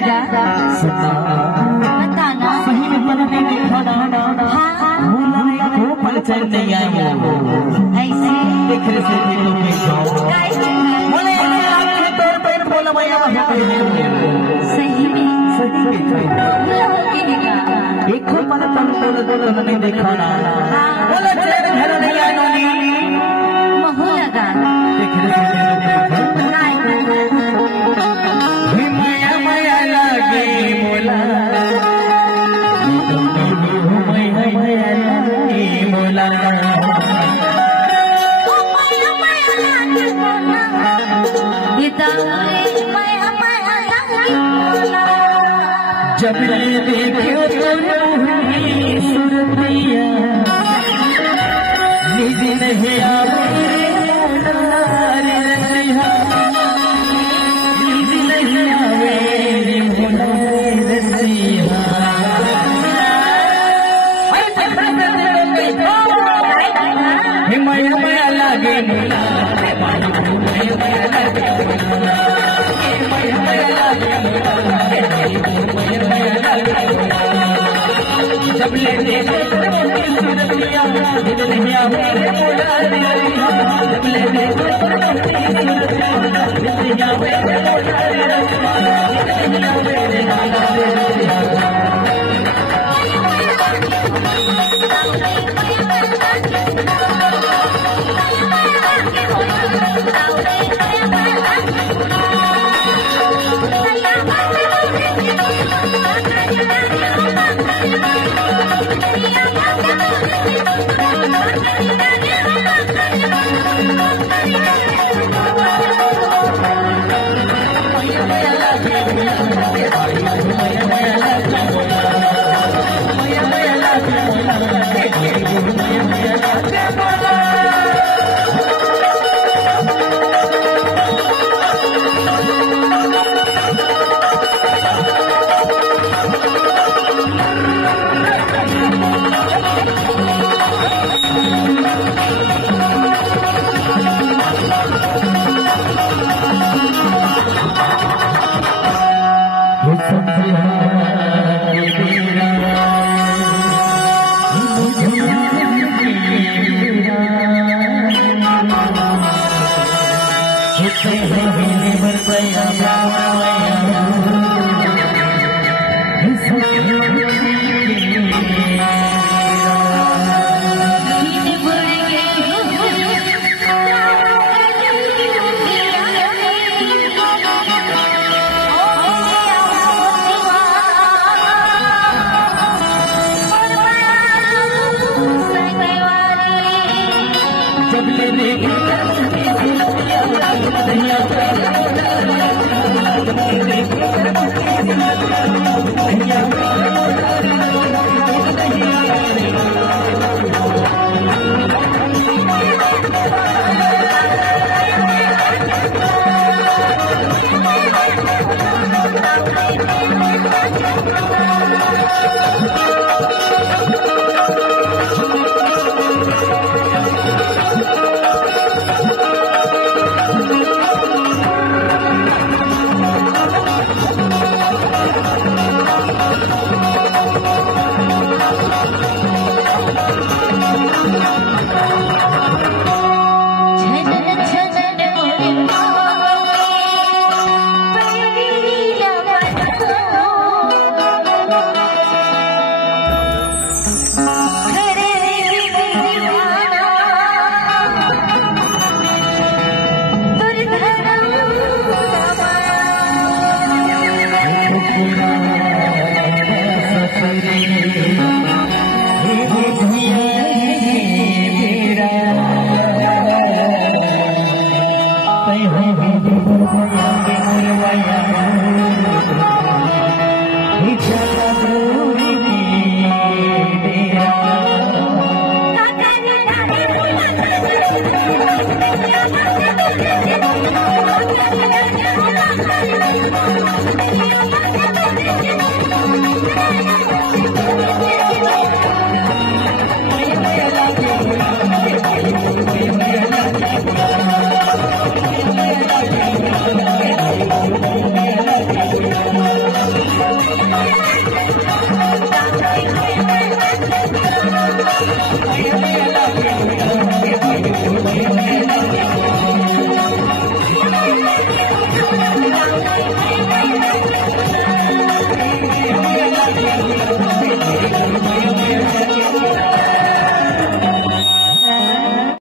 लगेगा? बताना। सही में पल नहीं देखा ना को पल चल नहीं आया ऐसे देखने से दिलों में बोले तौर पर बोला भैया सही में लगेगा। एक पल तन नहीं देखा ना बोले चल घर नहीं आया महू लगा देखने से माया माया लगे बोला जब देखो सुरतिया निज नहीं आवे निज नहीं आवे माया माया लागे जब ले देखो सुरतिया निज नहीं आवे जब ले देखो Thank you.